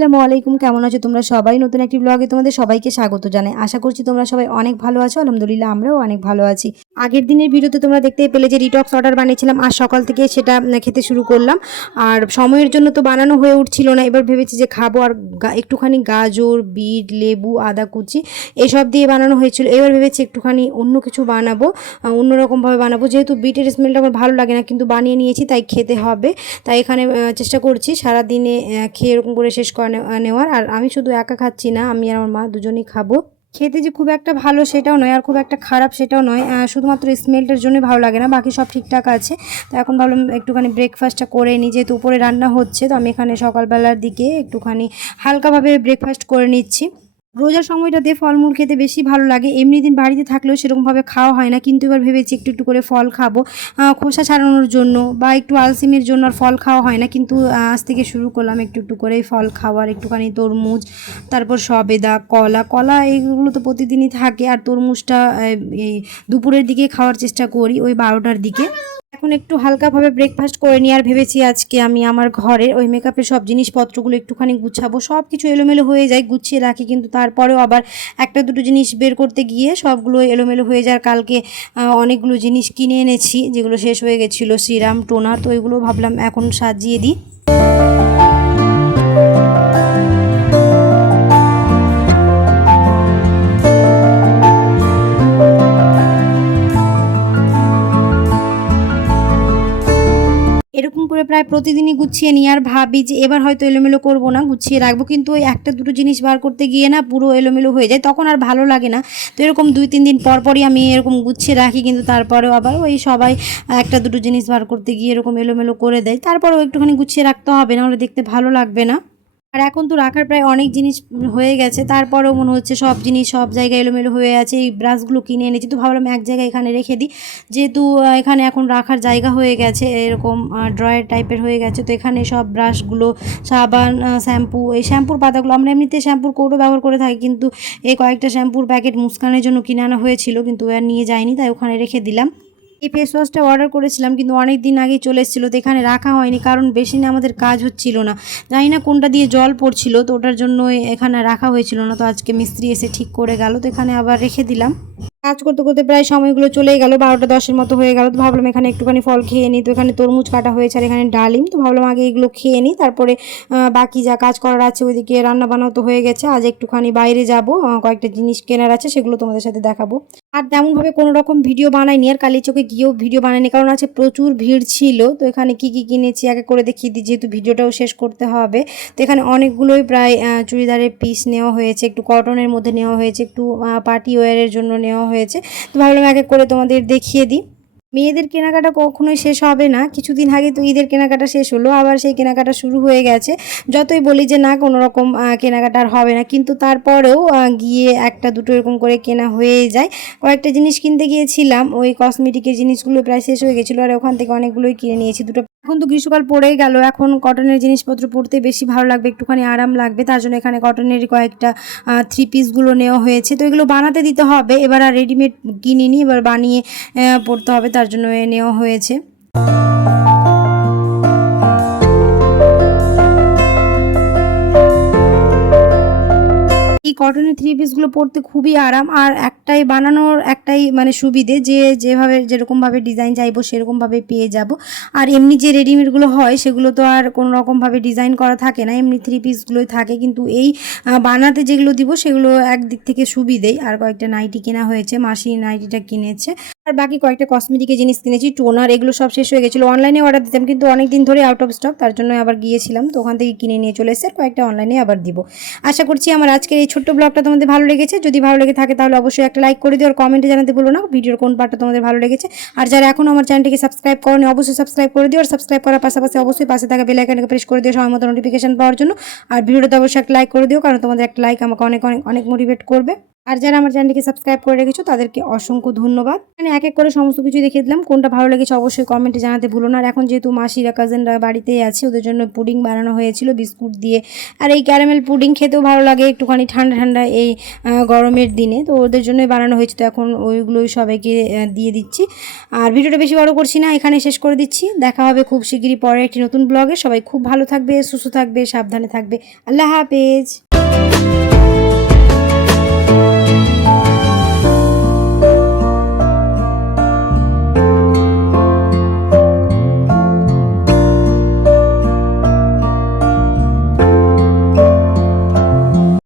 আসসালামু আলাইকুম, কেমন আছো তোমরা সবাই? নতুন একটি ব্লগে তোমাদের সবাইকে স্বাগত জানাই। আশা করছি তোমরা সবাই অনেক ভালো আছো, আলহামদুলিল্লাহ আমরাও অনেক ভালো আছি। আগের দিনের ভিডিওতে তোমরা দেখতে পেলে যে রিটক্স অর্ডার বানিয়েছিলাম আর সকাল থেকে সেটা খেতে শুরু করলাম। আর সময়ের জন্য তো বানানো হয়ে উঠছিল না, এবার ভেবেছি যে খাব আর একটুখানি গাজর, বিট, লেবু, আদা, কুচি, এসব দিয়ে বানানো হয়েছিল। এবার ভেবেছি একটুখানি অন্য কিছু বানাবো অন্যরকমভাবে বানাবো। যেহেতু বিটের স্মেলটা আমার ভালো লাগে না, কিন্তু বানিয়ে নিয়েছি, তাই খেতে হবে। তাই এখানে চেষ্টা করছি সারা দিনে খেয়ে এরকম করে শেষ করে নেওয়ার। আর আমি শুধু একা খাচ্ছি না, আমি আর আমার মা দুজনেই খাব। খেতে যে খুব একটা ভালো সেটাও নয়, আর খুব একটা খারাপ সেটাও নয়। শুধুমাত্র স্মেলটার জন্যই ভালো লাগে না, বাকি সব ঠিকঠাক আছে। তো এখন ভাবলাম একটুখানি ব্রেকফাস্টটা করে নিই, যেহেতু উপরে রান্না হচ্ছে, তো আমি এখানে সকালবেলার দিকে একটুখানি হালকাভাবে ব্রেকফাস্ট করে নিচ্ছি। রোজার সময়টাতে ফলমূল খেতে বেশি ভালো লাগে। এমনি দিন বাড়িতে থাকলেও সেরকমভাবে খাওয়া হয় না। কিন্তু এবার ভেবেছি একটু একটু করে ফল খাব। খোসা ছাড়ানোর জন্য বা একটু আলসিমের জন্য আর ফল খাওয়া হয় না। কিন্তু আজ থেকে শুরু করলাম একটু একটু করেই ফল খাওয়ার। একটুখানি তরমুজ, তারপর সবেদা, কলা। কলা এইগুলো তো প্রতিদিনই থাকে। আর তরমুজটা এই দুপুরের দিকে খাওয়ার চেষ্টা করি। ওই বারোটার দিকে। এখন একটু হালকাভাবে ব্রেকফাস্ট করে নিয়ে আর ভেবেছি আজকে আমি আমার ঘরের ওই মেকআপের সব জিনিসপত্রগুলো একটুখানি গুছাবো। সব কিছু এলোমেলো হয়ে যায়, গুছিয়ে রাখি। কিন্তু তারপরেও আবার একটা দুটো জিনিস বের করতে গিয়ে সবগুলো এলোমেলো হয়ে যায়। কালকে অনেকগুলো জিনিস কিনে এনেছি, যেগুলো শেষ হয়ে গেছিল সিরাম টোনার তো ওইগুলো ভাবলাম এখন সাজিয়ে দিই। এরকম করে প্রায় প্রতিদিনই গুছিয়ে নিই। আর ভাবি যে এবার হয়তো এলোমেলো করব না, গুছিয়ে রাখব। কিন্তু ওই একটা দুটো জিনিস বার করতে গিয়ে না পুরো এলোমেলো হয়ে যায়। তখন আর ভালো লাগে না। তো এরকম দুই, তিন দিন পরপরই আমি এরকম গুছিয়ে রাখি। কিন্তু তারপরেও আবার ওই সবাই একটা দুটো জিনিস বার করতে গিয়ে এরকম এলোমেলো করে দেয়। তারপরেও একটুখানি গুছিয়ে রাখতে হবে না হলে দেখতে ভালো লাগবে না। আর এখন তো রাখার প্রায় অনেক জিনিস হয়ে গেছে। তারপরেও মনে হচ্ছে সব জিনিস সব জায়গায় এলোমেলো হয়ে আছে। এই ব্রাশগুলো কিনে এনেছি। তো ভাবলাম এক জায়গায় এখানে রেখে দিই। যেহেতু এখানে এখন রাখার জায়গা হয়ে গেছে, এরকম ড্রয়ার টাইপের হয়ে গেছে। তো এখানে সব ব্রাশগুলো সাবান শ্যাম্পু এই শ্যাম্পুর পাতাগুলো আমরা এমনিতে শ্যাম্পুর কৌটো ব্যবহার করে থাকি। কিন্তু এই কয়েকটা শ্যাম্পুর প্যাকেট মুস্কানের জন্য কিনে আনা হয়েছিল, কিন্তু আর নিয়ে যায়নি, তাই ওখানে রেখে দিলাম। এই ফেস ওয়াশটা অর্ডার করেছিলাম, কিন্তু অনেক দিন আগে চলে এসেছিল, তো এখানে রাখা হয়নি, কারণ বেশি না আমাদের কাজ হচ্ছিল না। জানি না কোনটা দিয়ে জল পড়ছিল, তো ওটার জন্য এখানে রাখা হয়েছিল না, তো আজকে মিস্ত্রি এসে ঠিক করে গেল, তো এখানে আবার রেখে দিলাম। কাজ করতে করতে প্রায় সময়গুলো চলেই গেল, বারোটা দশের মতো হয়ে গেল। তো ভাবলাম এখানে একটুখানি ফল খেয়ে নিই। তো এখানে তরমুজ কাটা হয়েছে আর এখানে ডালিম। তো ভাবলাম আগে এগুলো খেয়ে নিই। তারপরে বাকি যা কাজ করার আছে ওইদিকে রান্না বান্নাও তো হয়ে গেছে। আজ একটুখানি বাইরে যাব কয়েকটা জিনিস কেনার আছে, সেগুলো তোমাদের সাথে দেখাবো। আর তেমনভাবে কোনো রকম ভিডিও বানাইনি, আর কালী চোখে গিয়েও ভিডিও বানাইনি, কারণ আছে প্রচুর ভিড় ছিল। তো এখানে কি কি কিনেছি, আগে করে দেখিয়ে দিই যেহেতু ভিডিওটাও শেষ করতে হবে। তো এখানে অনেকগুলোই প্রায় চুড়িদারের পিস নেওয়া হয়েছে, একটু কটনের মধ্যে নেওয়া হয়েছে, একটু পার্টি ওয়ারের জন্য নেওয়া হয়েছে। তো ভাবলাম এক এক করে তোমাদের দেখিয়ে দিই। মেয়েদের কেনাকাটা কখনোই শেষ হবে না। কিছুদিন আগে তো ঈদের কেনাকাটা শেষ হলো, আবার সেই কেনাকাটা শুরু হয়ে গেছে। যতই বলি যে না, কোনো রকম কেনাকাটা আর হবে না। কিন্তু তারপরেও গিয়ে একটা দুটো এরকম করে কেনা হয়ে যায়। কয়েকটা জিনিস কিনতে গিয়েছিলাম। ওই কসমেটিকের জিনিসগুলো প্রায় শেষ হয়ে গেছিল। আর ওখান থেকে অনেকগুলোই কিনে নিয়েছি। দুটো এখন তো গ্রীষ্মকাল পড়েই গেল, এখন কটনের জিনিসপত্র পরতে বেশি ভালো লাগবে, একটুখানি আরাম লাগবে, তার জন্য এখানে কটনের কয়েকটা থ্রি পিসগুলো নেওয়া হয়েছে, তো এগুলো বানাতে দিতে হবে, এবার আর রেডিমেড কিনিনি, এবার বানিয়ে পড়তে হবে, তার জন্য নেওয়া হয়েছে। কটনের থ্রি পিসগুলো পরতে খুবই আরাম, আর একটাই বানানোর একটাই মানে সুবিধে যে যেভাবে যেরকমভাবে ডিজাইন চাইব সেরকমভাবে পেয়ে যাব। আর এমনি যে রেডিমেডগুলো হয় সেগুলো তো আর কোনো রকমভাবে ডিজাইন করা থাকে না, এমনি থ্রি পিসগুলোই থাকে। কিন্তু এই বানাতে যেগুলো দিব সেগুলো একদিক থেকে সুবিধেই। আর কয়েকটা নাইটি কেনা হয়েছে, মাসি নাইটিটা কিনেছে। আর বাকি কয়েকটা কসমেটিকের জিনিস কিনেছি টোনার এগুলো সব শেষ হয়ে গেছিল। অনলাইনে অর্ডার দিতাম, কিন্তু অনেক দিন ধরে আউট অফ স্টক তার জন্য আবার গিয়েছিলাম। তো ওখান থেকে কিনে নিয়ে চলে এসে কয়েকটা অনলাইনে আবার দিব। আশা করছি আমার আজকের এই ছোট্ট ব্লগটা তোমাদের ভালো লেগেছে, যদি ভালো লেগে থাকে তাহলে অবশ্যই একটা লাইক করে দিও আর কমেন্টে জানাতে বলো না, ভিডিওর কোন পার্টটা তোমাদের ভালো লেগেছে। আর যারা এখন আমার চ্যানেলটিকে সাবস্ক্রাইব করনি, অবশ্যই সাবস্ক্রাইব করে দিও আর সাবস্ক্রাইব করার পাশাপাশি অবশ্যই পাশে থাকা বেল আইকনকে প্রেস করে দিও সময় মতো নোটিফিকেশন পাওয়ার জন্য। আর ভিডিওতে অবশ্যই একটা লাইক করে দিও, কারণ তোমাদের একটা লাইক আমাকে অনেক অনেক অনেক মোটিভেট করবে। আর যারা আমার চ্যানেলটিকে সাবস্ক্রাইব করে রেখেছো, তাদেরকে অসংখ্য ধন্যবাদ। মানে এক এক করে সমস্ত কিছু দেখিয়ে দিলাম, কোনটা ভালো লেগেছে অবশ্যই কমেন্টে জানাতে ভুলো না। আর এখন যেহেতু মাসিরা কাজিনরা বাড়িতেই আছে, ওদের জন্য পুডিং বানানো হয়েছিল, বিস্কুট দিয়ে। আর এই ক্যারামেল পুডিং খেতেও ভালো লাগে একটুখানি ঠান্ডা ঠান্ডা এই গরমের দিনে। তো ওদের জন্যই বানানো হয়েছে, তো এখন ওইগুলোই সবাইকে দিয়ে দিচ্ছি। আর ভিডিওটা বেশি বড় করছি না, এখানে শেষ করে দিচ্ছি। দেখা হবে খুব শিগগিরই পরে একটি নতুন ব্লগে সবাই খুব ভালো থাকবে, সুস্থ থাকবে, সাবধানে থাকবে। আল্লাহ হাফেজ।